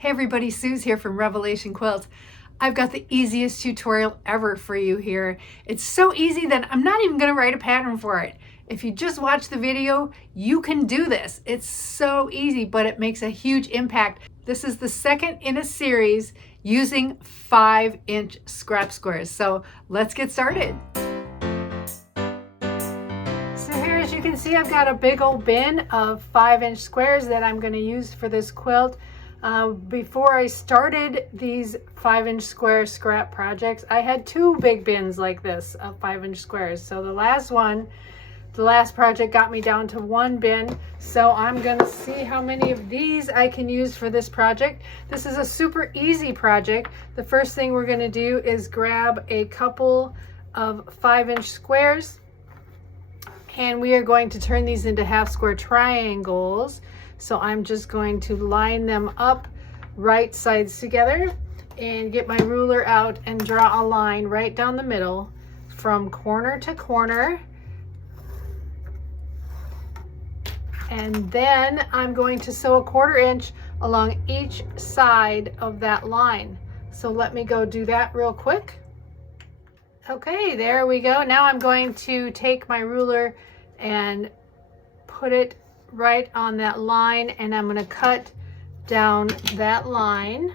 Hey everybody, Sue's here from Revelation Quilts. I've got the easiest tutorial ever for you here. It's so easy that I'm not even going to write a pattern for it. If you just watch the video, you can do this. It's so easy, but it makes a huge impact. This is the second in a series using 5-inch scrap squares. So let's get started. So here, as you can see, I've got a big old bin of 5-inch squares that I'm going to use for this quilt. Before I started these 5-inch square scrap projects, I had two big bins like this of 5-inch squares. So the last project got me down to one bin. So I'm going to see how many of these I can use for this project. This is a super easy project. The first thing we're going to do is grab a couple of 5-inch squares, and we are going to turn these into half square triangles. So I'm just going to line them up right sides together and get my ruler out and draw a line right down the middle from corner to corner. And then I'm going to sew a 1/4 inch along each side of that line. So let me go do that real quick. Okay, there we go. Now I'm going to take my ruler and put it right on that line, and I'm going to cut down that line.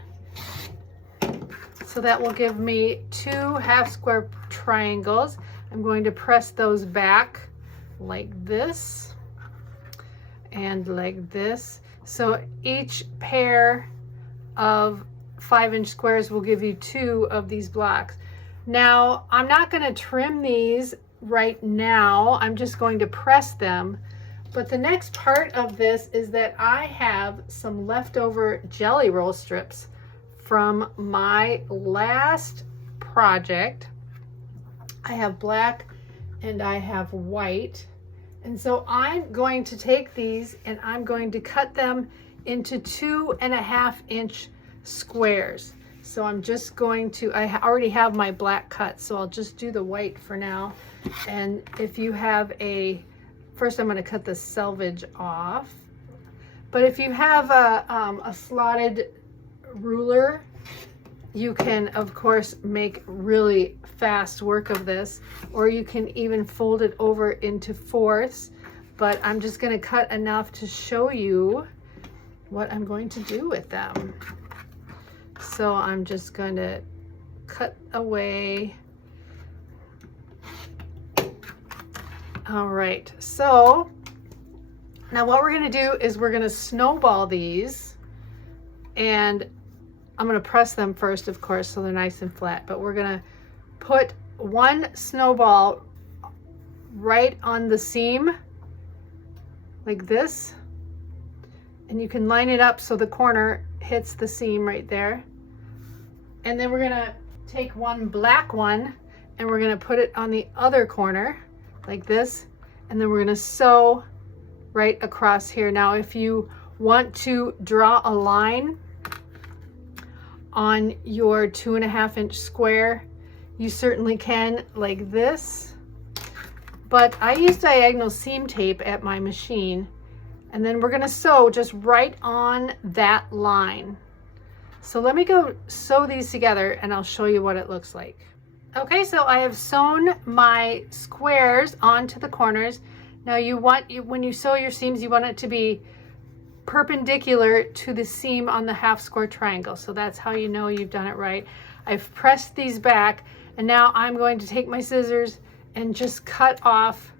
So that will give me 2 half square triangles. I'm going to press those back like this and like this. So each pair of 5-inch squares will give you 2 of these blocks. Now, I'm not going to trim these right now. I'm just going to press them. But the next part of this is that I have some leftover jelly roll strips from my last project. I have black and I have white. And so I'm going to take these and I'm going to cut them into 2.5-inch squares. So I'm just going to, I already have my black cut, so I'll just do the white for now. And if you have first I'm going to cut the selvage off. But if you have a slotted ruler, you can of course make really fast work of this, or you can even fold it over into 4ths. But I'm just going to cut enough to show you what I'm going to do with them. So I'm just going to cut away. All right, so now what we're going to do is we're going to snowball these, and I'm going to press them first, of course, so they're nice and flat, but we're going to put one snowball right on the seam like this, and you can line it up so the corner hits the seam right there. And then we're going to take one black one and we're going to put it on the other corner like this, and then we're going to sew right across here. Now if you want to draw a line on your 2.5-inch square, you certainly can, like this, but I use diagonal seam tape at my machine, and then we're going to sew just right on that line. So let me go sew these together and I'll show you what it looks like. Okay, so I have sewn my squares onto the corners. Now when you sew your seams, you want it to be perpendicular to the seam on the half square triangle. So that's how you know you've done it right. I've pressed these back, and now I'm going to take my scissors and just cut off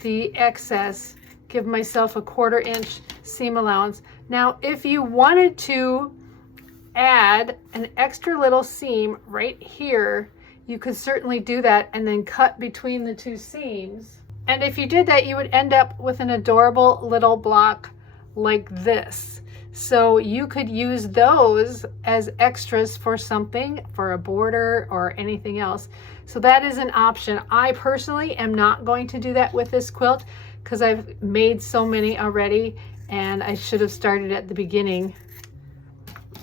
the excess, give myself a 1/4 inch seam allowance. Now, if you wanted to add an extra little seam right here, you could certainly do that and then cut between the 2 seams. And if you did that, you would end up with an adorable little block like this. So you could use those as extras for something, for a border or anything else. So that is an option. I personally am not going to do that with this quilt because I've made so many already, and I should have started at the beginning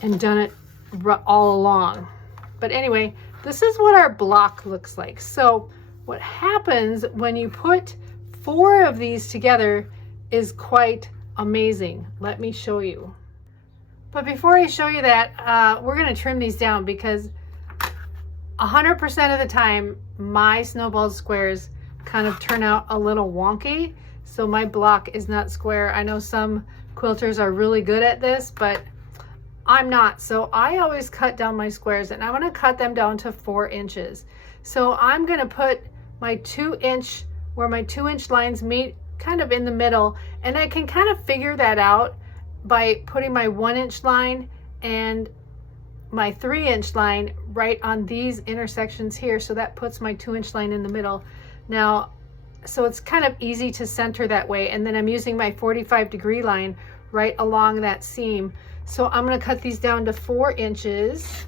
and done it all along. But anyway, this is what our block looks like. So what happens when you put 4 of these together is quite amazing. Let me show you. But before I show you that, we're going to trim these down because 100% of the time my snowball squares kind of turn out a little wonky. So my block is not square. I know some quilters are really good at this, but I'm not. So I always cut down my squares, and I'm going to cut them down to 4 inches. So I'm going to put my 2-inch, where my 2-inch lines meet, kind of in the middle, and I can kind of figure that out by putting my 1-inch line and my 3-inch line right on these intersections here. So that puts my 2-inch line in the middle. Now, so it's kind of easy to center that way. And then I'm using my 45-degree line right along that seam. So I'm going to cut these down to 4 inches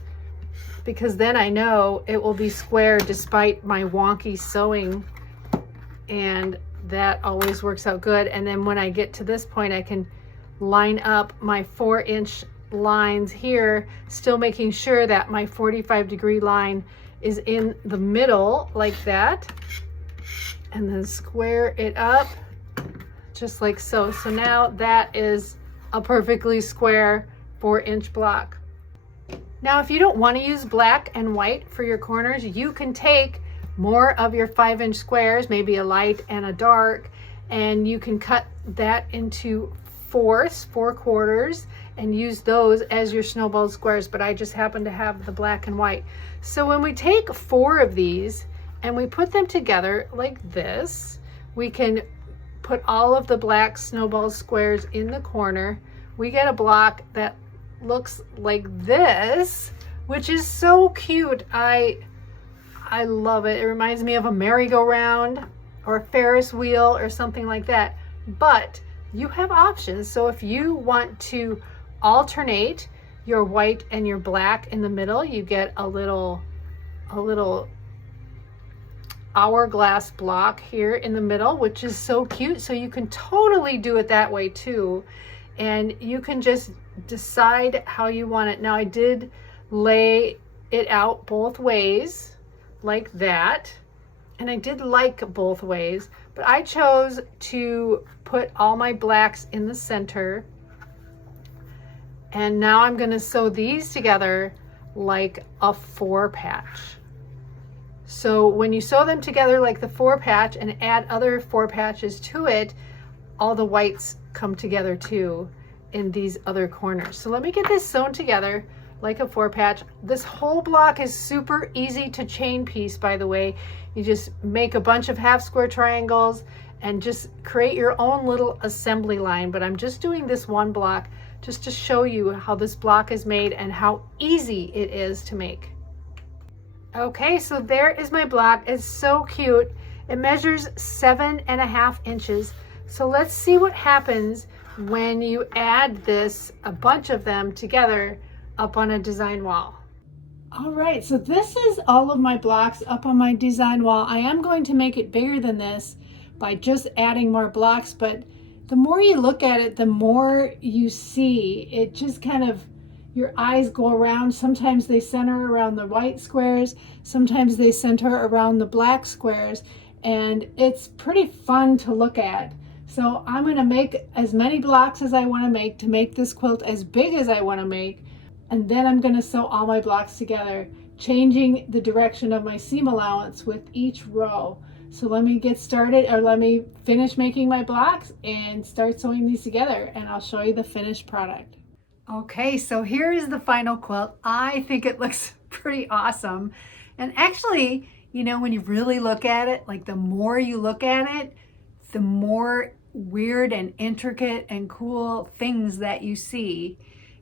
because then I know it will be square despite my wonky sewing, and that always works out good. And then when I get to this point, I can line up my 4-inch lines here, still making sure that my 45-degree line is in the middle like that, and then square it up just like so. So now that is a perfectly square 4-inch block. Now, if you don't want to use black and white for your corners, you can take more of your 5-inch squares, maybe a light and a dark, and you can cut that into 4ths, 4/4, and use those as your snowball squares. But I just happen to have the black and white. So when we take 4 of these and we put them together like this, we can put all of the black snowball squares in the corner. We get a block that looks like this, which is so cute. I love it. It reminds me of a merry-go-round or a Ferris wheel or something like that. But you have options. So if you want to alternate your white and your black in the middle, you get a little hourglass block here in the middle, which is so cute. So you can totally do it that way too. And you can just decide how you want it. Now, I did lay it out both ways like that, and I did like both ways, but I chose to put all my blacks in the center. And now I'm going to sew these together like a 4-patch. So when you sew them together like the 4-patch and add other 4 patches to it, all the whites come together too in these other corners. So let me get this sewn together like a 4-patch. This whole block is super easy to chain piece, by the way. You just make a bunch of half square triangles and just create your own little assembly line. But I'm just doing this one block just to show you how this block is made and how easy it is to make. Okay, so there is my block. It's so cute. It measures 7.5 inches. So let's see what happens when you add a bunch of them together up on a design wall. All right, so this is all of my blocks up on my design wall. I am going to make it bigger than this by just adding more blocks, but the more you look at it, the more you see. It just kind of, your eyes go around. Sometimes they center around the white squares, sometimes they center around the black squares, and it's pretty fun to look at. So I'm going to make as many blocks as I want to make this quilt as big as I want to make, and then I'm going to sew all my blocks together, changing the direction of my seam allowance with each row. So let me get started, or let me finish making my blocks and start sewing these together, and I'll show you the finished product. Okay, so here is the final quilt. I think it looks pretty awesome. And actually, you know, when you really look at it, like the more you look at it, the more weird and intricate and cool things that you see.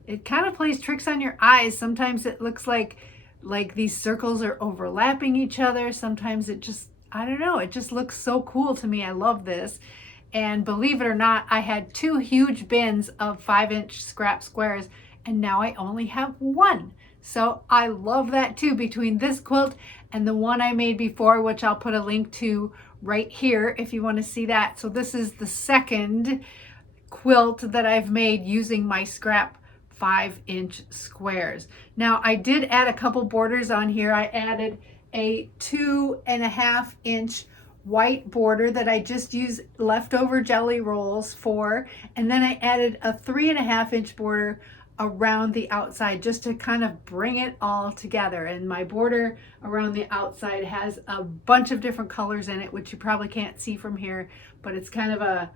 It kind of plays tricks on your eyes. Sometimes it looks like these circles are overlapping each other. Sometimes it just, I don't know, it just looks so cool to me. I love this. And believe it or not, I had 2 huge bins of 5-inch scrap squares, and now I only have 1. So I love that too, between this quilt and the one I made before, which I'll put a link to right here if you want to see that. So this is the second quilt that I've made using my scrap 5-inch squares. Now, I did add a couple borders on here. I added a 2.5-inch white border that I just used leftover jelly rolls for, and then I added a 3.5-inch border around the outside just to kind of bring it all together. And my border around the outside has a bunch of different colors in it, which you probably can't see from here, but it's kind of a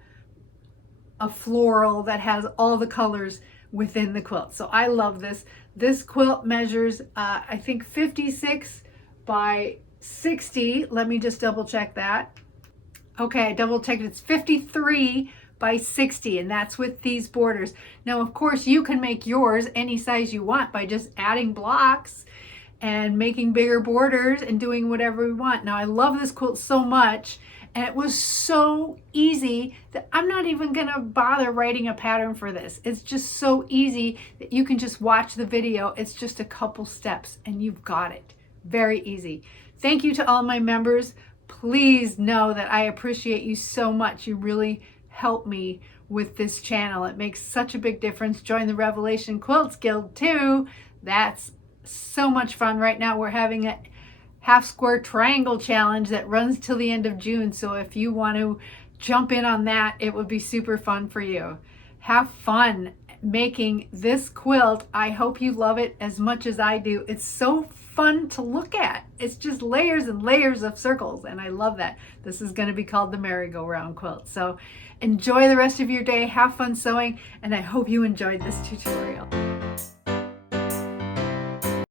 floral that has all the colors within the quilt. So I love this. This quilt measures, I think 56 by 60. Let me just double check that. Okay, I double checked. It's 53 by 60, and that's with these borders. Now, of course, you can make yours any size you want by just adding blocks and making bigger borders and doing whatever we want. Now, I love this quilt so much, and it was so easy that I'm not even gonna bother writing a pattern for this. It's just so easy that you can just watch the video. It's just a couple steps and you've got it. Very easy. Thank you to all my members. Please know that I appreciate you so much. You really help me with this channel. It makes such a big difference. Join the Revelation Quilts Guild too. That's so much fun. Right now we're having a half square triangle challenge that runs till the end of June. So if you want to jump in on that, it would be super fun for you. Have fun making this quilt. I hope you love it as much as I do. It's so fun to look at. It's just layers and layers of circles, and I love that. This is going to be called the merry-go-round quilt. So enjoy the rest of your day, have fun sewing, and I hope you enjoyed this tutorial.